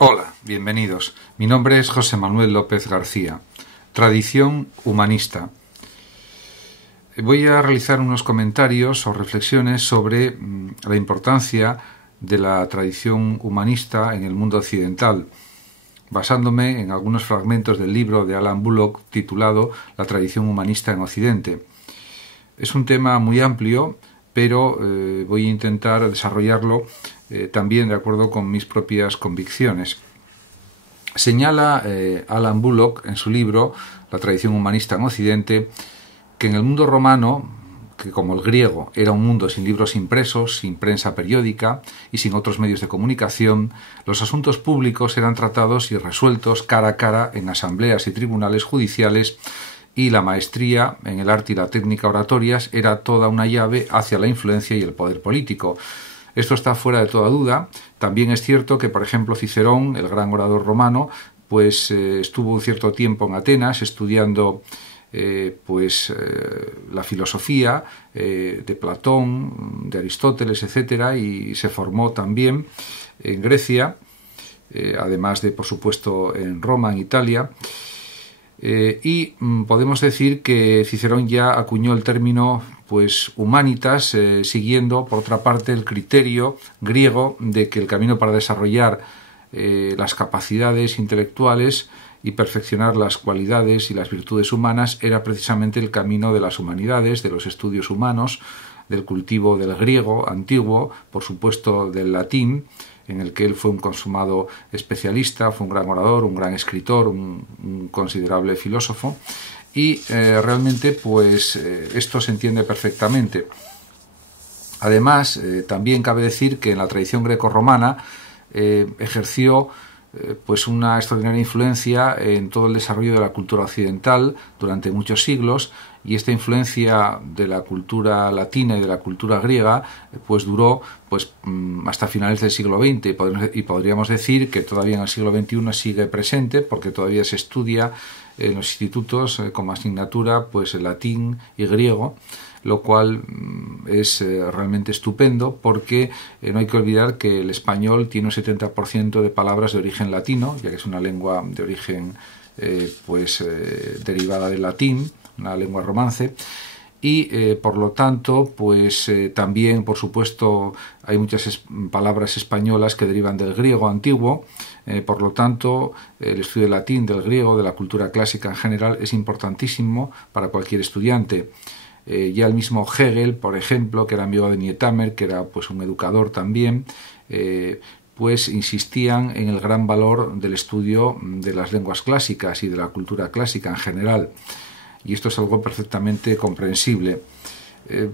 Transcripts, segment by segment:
Hola, bienvenidos. Mi nombre es José Manuel López García. Tradición humanista. Voy a realizar unos comentarios o reflexiones sobre la importancia de la tradición humanista en el mundo occidental, basándome en algunos fragmentos del libro de Alan Bullock titulado La tradición humanista en Occidente. Es un tema muy amplio, pero voy a intentar desarrollarlo también de acuerdo con mis propias convicciones. Señala Alan Bullock en su libro La tradición humanista en Occidente que en el mundo romano, que como el griego era un mundo sin libros impresos, sin prensa periódica y sin otros medios de comunicación, los asuntos públicos eran tratados y resueltos cara a cara en asambleas y tribunales judiciales, y la maestría en el arte y la técnica oratorias era toda una llave hacia la influencia y el poder político. Esto está fuera de toda duda. También es cierto que, por ejemplo, Cicerón, el gran orador romano, estuvo un cierto tiempo en Atenas estudiando la filosofía de Platón, de Aristóteles, etcétera, y se formó también en Grecia, además de, por supuesto, en Roma, en Italia. Y podemos decir que Cicerón ya acuñó el término humanitas, siguiendo por otra parte el criterio griego de que el camino para desarrollar las capacidades intelectuales y perfeccionar las cualidades y las virtudes humanas era precisamente el camino de las humanidades, de los estudios humanos, del cultivo del griego antiguo, por supuesto del latín, en el que él fue un consumado especialista, fue un gran orador, un gran escritor, un considerable filósofo, y realmente esto se entiende perfectamente. Además, también cabe decir que en la tradición grecorromana ejerció una extraordinaria influencia en todo el desarrollo de la cultura occidental durante muchos siglos, y esta influencia de la cultura latina y de la cultura griega duró hasta finales del siglo XX, y podríamos decir que todavía en el siglo XXI sigue presente, porque todavía se estudia en los institutos como asignatura el latín y griego, lo cual es realmente estupendo, porque no hay que olvidar que el español tiene un 70% de palabras de origen latino, ya que es una lengua de origen derivada del latín, una lengua romance, y por lo tanto también, por supuesto, hay muchas palabras españolas que derivan del griego antiguo. Por lo tanto, el estudio del latín, del griego, de la cultura clásica en general es importantísimo para cualquier estudiante. Ya el mismo Hegel, por ejemplo, que era amigo de Nietamer, que era un educador también, insistían en el gran valor del estudio de las lenguas clásicas y de la cultura clásica en general, y esto es algo perfectamente comprensible.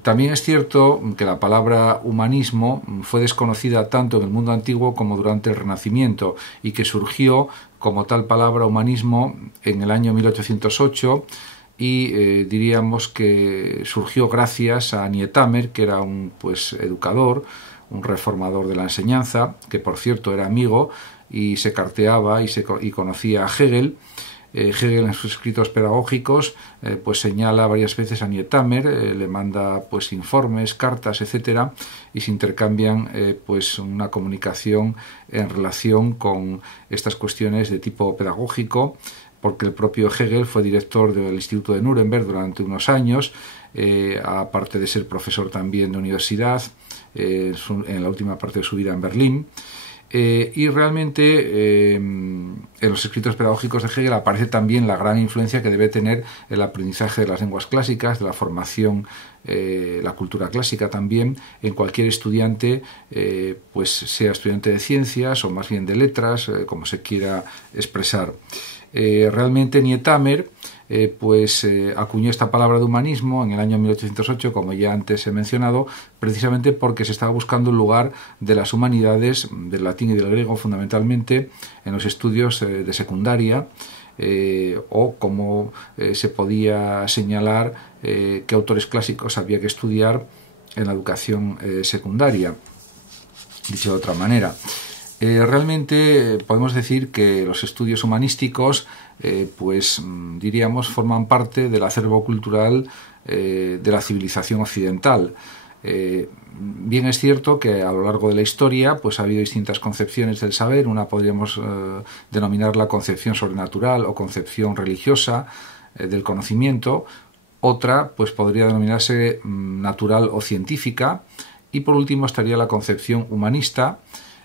También es cierto que la palabra humanismo fue desconocida tanto en el mundo antiguo como durante el Renacimiento, y que surgió como tal palabra humanismo en el año 1808, y diríamos que surgió gracias a Nietamer, que era un educador, un reformador de la enseñanza, que por cierto era amigo y se carteaba y conocía a Hegel. Hegel en sus escritos pedagógicos señala varias veces a Nietamer, le manda informes, cartas, etcétera, y se intercambian una comunicación en relación con estas cuestiones de tipo pedagógico, porque el propio Hegel fue director del Instituto de Nuremberg durante unos años, aparte de ser profesor también de universidad, en la última parte de su vida en Berlín. Y realmente en los escritos pedagógicos de Hegel aparece también la gran influencia que debe tener el aprendizaje de las lenguas clásicas, de la formación, la cultura clásica también, en cualquier estudiante, sea estudiante de ciencias o más bien de letras, como se quiera expresar. Realmente Nietamer acuñó esta palabra de humanismo en el año 1808, como ya antes he mencionado, precisamente porque se estaba buscando un lugar de las humanidades, del latín y del griego fundamentalmente, en los estudios de secundaria, o como se podía señalar qué autores clásicos había que estudiar en la educación secundaria, dicho de otra manera. Realmente podemos decir que los estudios humanísticos diríamos forman parte del acervo cultural de la civilización occidental. Bien es cierto que a lo largo de la historia pues ha habido distintas concepciones del saber. Una podríamos denominarla concepción sobrenatural o concepción religiosa del conocimiento. Otra pues podría denominarse natural o científica. Y por último estaría la concepción humanista,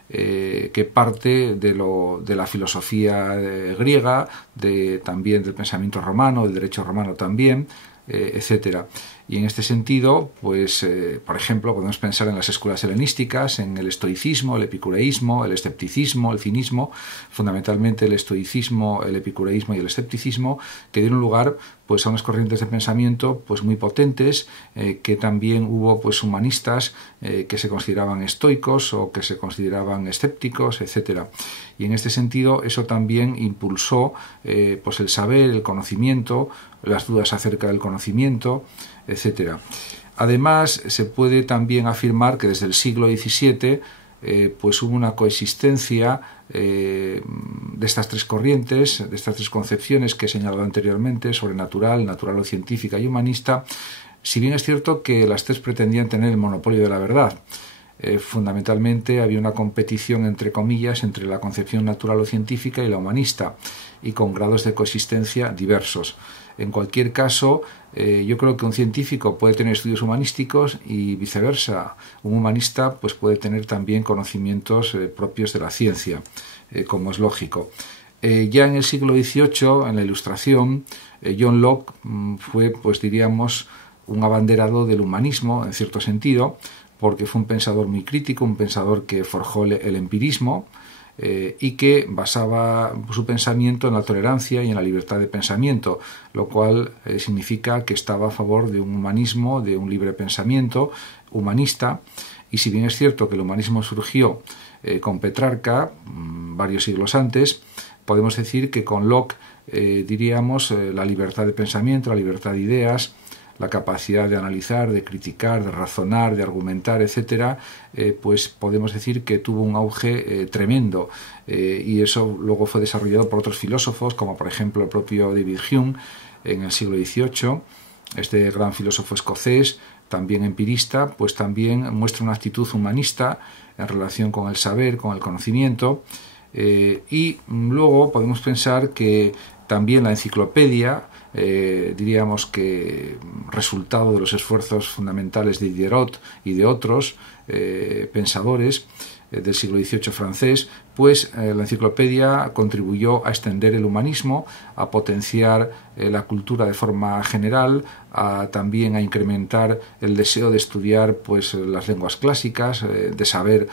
que parte de la filosofía griega, también del pensamiento romano, del derecho romano también, etcétera. Y en este sentido, pues, por ejemplo, podemos pensar en las escuelas helenísticas, en el estoicismo, el epicureísmo, el escepticismo, el cinismo, fundamentalmente el estoicismo, el epicureísmo y el escepticismo, que dieron lugar pues a unas corrientes de pensamiento pues muy potentes, que también hubo pues humanistas que se consideraban estoicos o que se consideraban escépticos, etcétera. Y en este sentido eso también impulsó pues el saber, el conocimiento, las dudas acerca del conocimiento, etcétera. Además, se puede también afirmar que desde el siglo XVII pues hubo una coexistencia de estas tres corrientes, de estas tres concepciones que he señalado anteriormente, sobrenatural, natural o científica y humanista, si bien es cierto que las tres pretendían tener el monopolio de la verdad. Fundamentalmente había una competición, entre comillas, entre la concepción natural o científica y la humanista, y con grados de coexistencia diversos. En cualquier caso, yo creo que un científico puede tener estudios humanísticos y viceversa. Un humanista pues puede tener también conocimientos propios de la ciencia, como es lógico. Ya en el siglo XVIII, en la Ilustración, John Locke fue, pues diríamos, un abanderado del humanismo, en cierto sentido, porque fue un pensador muy crítico, un pensador que forjó el empirismo, y que basaba su pensamiento en la tolerancia y en la libertad de pensamiento, lo cual significa que estaba a favor de un humanismo, de un libre pensamiento humanista. Y si bien es cierto que el humanismo surgió con Petrarca varios siglos antes, podemos decir que con Locke diríamos la libertad de pensamiento, la libertad de ideas, la capacidad de analizar, de criticar, de razonar, de argumentar, etcétera, pues podemos decir que tuvo un auge tremendo, y eso luego fue desarrollado por otros filósofos, como por ejemplo el propio David Hume en el siglo XVIII. Este gran filósofo escocés, también empirista, pues también muestra una actitud humanista en relación con el saber, con el conocimiento, y luego podemos pensar que también la enciclopedia, diríamos que resultado de los esfuerzos fundamentales de Diderot y de otros pensadores del siglo XVIII francés, pues la enciclopedia contribuyó a extender el humanismo, a potenciar la cultura de forma general, también a incrementar el deseo de estudiar pues las lenguas clásicas, de saber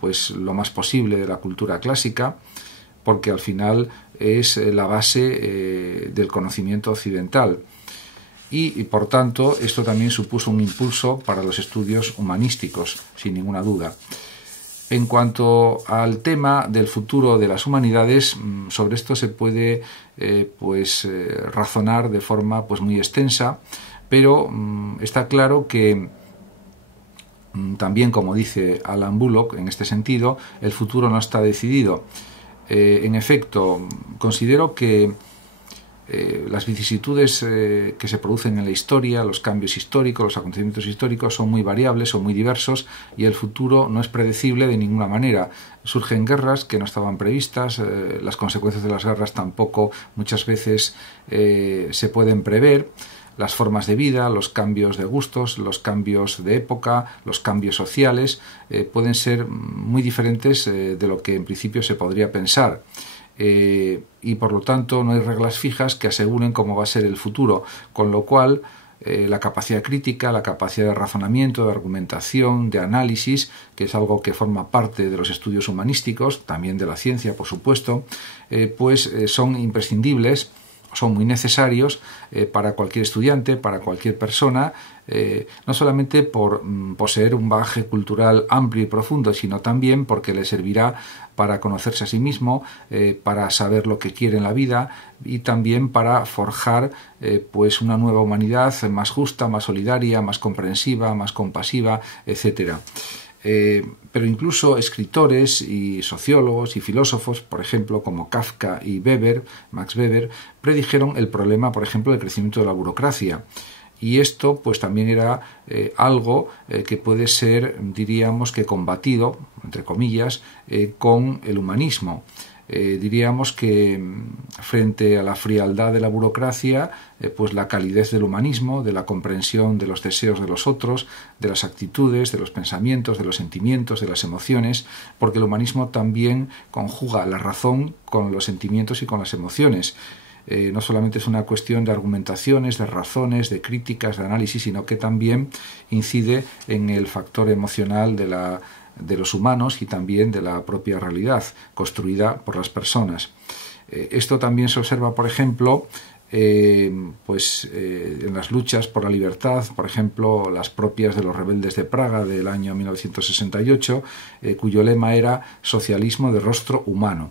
pues lo más posible de la cultura clásica, porque al final es la base del conocimiento occidental. Y por tanto esto también supuso un impulso para los estudios humanísticos, sin ninguna duda. En cuanto al tema del futuro de las humanidades, sobre esto se puede razonar de forma pues muy extensa, pero está claro que también, como dice Alan Bullock en este sentido, el futuro no está decidido. En efecto, considero que las vicisitudes que se producen en la historia, los cambios históricos, los acontecimientos históricos son muy variables, son muy diversos, y el futuro no es predecible de ninguna manera. Surgen guerras que no estaban previstas, las consecuencias de las guerras tampoco muchas veces se pueden prever. Las formas de vida, los cambios de gustos, los cambios de época, los cambios sociales pueden ser muy diferentes de lo que en principio se podría pensar. Y por lo tanto no hay reglas fijas que aseguren cómo va a ser el futuro, con lo cual la capacidad crítica, la capacidad de razonamiento, de argumentación, de análisis, que es algo que forma parte de los estudios humanísticos, también de la ciencia, por supuesto, son imprescindibles, son muy necesarios para cualquier estudiante, para cualquier persona, no solamente por poseer un bagaje cultural amplio y profundo, sino también porque le servirá para conocerse a sí mismo, para saber lo que quiere en la vida, y también para forjar pues una nueva humanidad más justa, más solidaria, más comprensiva, más compasiva, etcétera. Pero incluso escritores y sociólogos y filósofos, por ejemplo, como Kafka y Weber, Max Weber, predijeron el problema, por ejemplo, del crecimiento de la burocracia. Y esto pues también era algo que puede ser, diríamos que combatido, entre comillas, con el humanismo. Diríamos que frente a la frialdad de la burocracia, pues la calidez del humanismo, de la comprensión de los deseos de los otros, de las actitudes, de los pensamientos, de los sentimientos, de las emociones, porque el humanismo también conjuga la razón con los sentimientos y con las emociones. No solamente es una cuestión de argumentaciones, de razones, de críticas, de análisis, sino que también incide en el factor emocional de los humanos y también de la propia realidad construida por las personas. Esto también se observa, por ejemplo, en las luchas por la libertad, por ejemplo, las propias de los rebeldes de Praga del año 1968, cuyo lema era socialismo de rostro humano.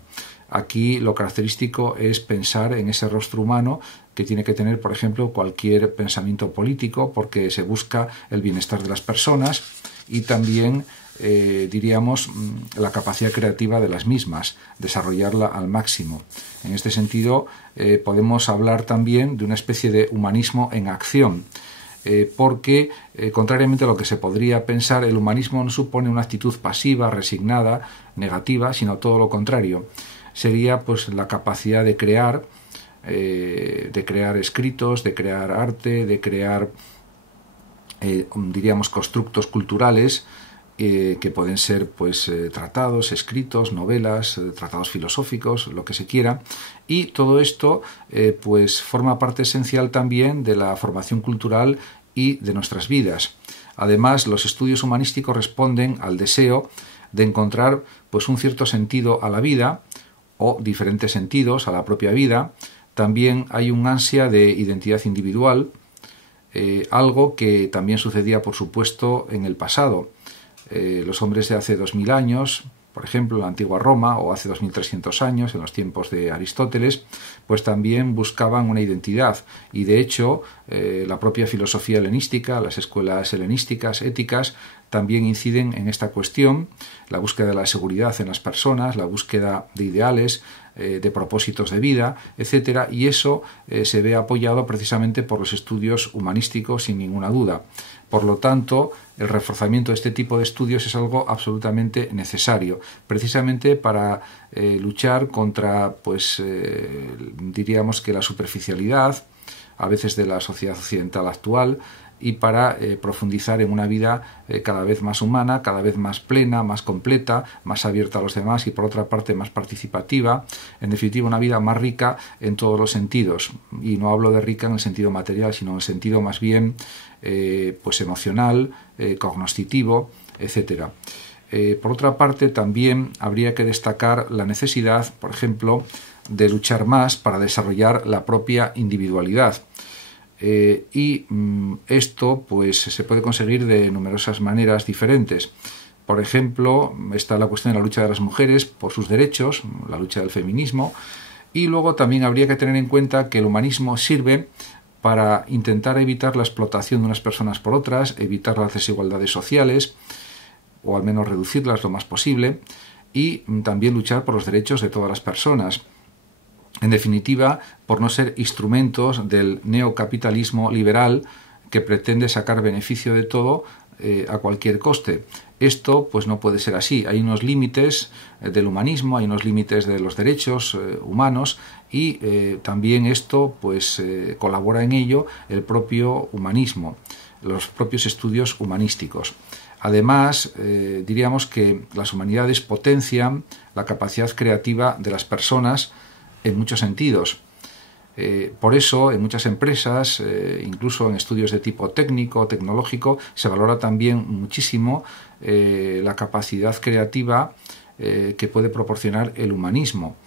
Aquí lo característico es pensar en ese rostro humano que tiene que tener, por ejemplo, cualquier pensamiento político, porque se busca el bienestar de las personas y también, diríamos, la capacidad creativa de las mismas, desarrollarla al máximo. En este sentido, podemos hablar también de una especie de humanismo en acción, porque, contrariamente a lo que se podría pensar, el humanismo no supone una actitud pasiva, resignada, negativa, sino todo lo contrario. Sería pues la capacidad de crear escritos, de crear arte, de crear, diríamos, constructos culturales que pueden ser pues tratados, escritos, novelas, tratados filosóficos, lo que se quiera, y todo esto pues forma parte esencial también de la formación cultural y de nuestras vidas. Además, los estudios humanísticos responden al deseo de encontrar pues un cierto sentido a la vida, o diferentes sentidos a la propia vida. También hay un ansia de identidad individual, algo que también sucedía, por supuesto, en el pasado. Los hombres de hace 2000 años, por ejemplo, en la antigua Roma, o hace 2300 años, en los tiempos de Aristóteles, pues también buscaban una identidad. Y de hecho, la propia filosofía helenística, las escuelas helenísticas, éticas, también inciden en esta cuestión, la búsqueda de la seguridad en las personas, la búsqueda de ideales, de propósitos de vida, etcétera, y eso se ve apoyado precisamente por los estudios humanísticos sin ninguna duda. Por lo tanto, el reforzamiento de este tipo de estudios es algo absolutamente necesario, precisamente para luchar contra, pues, diríamos que la superficialidad, a veces de la sociedad occidental actual, y para profundizar en una vida cada vez más humana, cada vez más plena, más completa, más abierta a los demás y por otra parte más participativa, en definitiva una vida más rica en todos los sentidos. Y no hablo de rica en el sentido material, sino en el sentido más bien pues emocional, cognoscitivo, etcétera. Por otra parte, también habría que destacar la necesidad, por ejemplo, de luchar más para desarrollar la propia individualidad. Esto pues se puede conseguir de numerosas maneras diferentes. Por ejemplo, está la cuestión de la lucha de las mujeres por sus derechos, la lucha del feminismo, y luego también habría que tener en cuenta que el humanismo sirve para intentar evitar la explotación de unas personas por otras, evitar las desigualdades sociales, o al menos reducirlas lo más posible, y también luchar por los derechos de todas las personas. En definitiva, por no ser instrumentos del neocapitalismo liberal que pretende sacar beneficio de todo a cualquier coste. Esto pues no puede ser así. Hay unos límites del humanismo, hay unos límites de los derechos humanos y también esto pues colabora en ello el propio humanismo, los propios estudios humanísticos. Además, diríamos que las humanidades potencian la capacidad creativa de las personas en muchos sentidos. Por eso, en muchas empresas, incluso en estudios de tipo técnico, tecnológico, se valora también muchísimo la capacidad creativa que puede proporcionar el humanismo.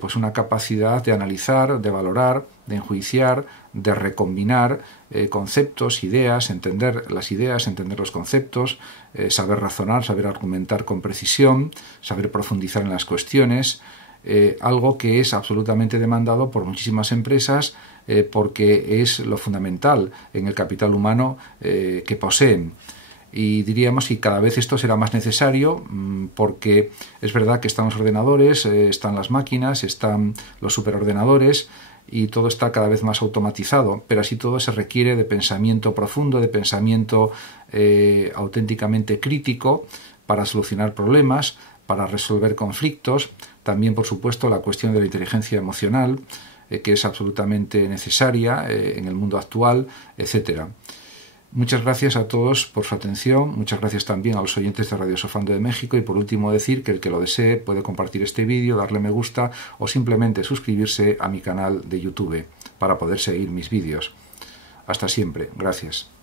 Pues una capacidad de analizar, de valorar, de enjuiciar, de recombinar conceptos, ideas, entender las ideas, entender los conceptos, saber razonar, saber argumentar con precisión, saber profundizar en las cuestiones, algo que es absolutamente demandado por muchísimas empresas porque es lo fundamental en el capital humano que poseen. Y diríamos que cada vez esto será más necesario porque es verdad que están los ordenadores, están las máquinas, están los superordenadores y todo está cada vez más automatizado, pero así todo se requiere de pensamiento profundo, de pensamiento auténticamente crítico para solucionar problemas, para resolver conflictos. También, por supuesto, la cuestión de la inteligencia emocional, que es absolutamente necesaria en el mundo actual, etcétera. Muchas gracias a todos por su atención, muchas gracias también a los oyentes de Radio Sofando de México y por último decir que el que lo desee puede compartir este vídeo, darle me gusta o simplemente suscribirse a mi canal de YouTube para poder seguir mis vídeos. Hasta siempre, gracias.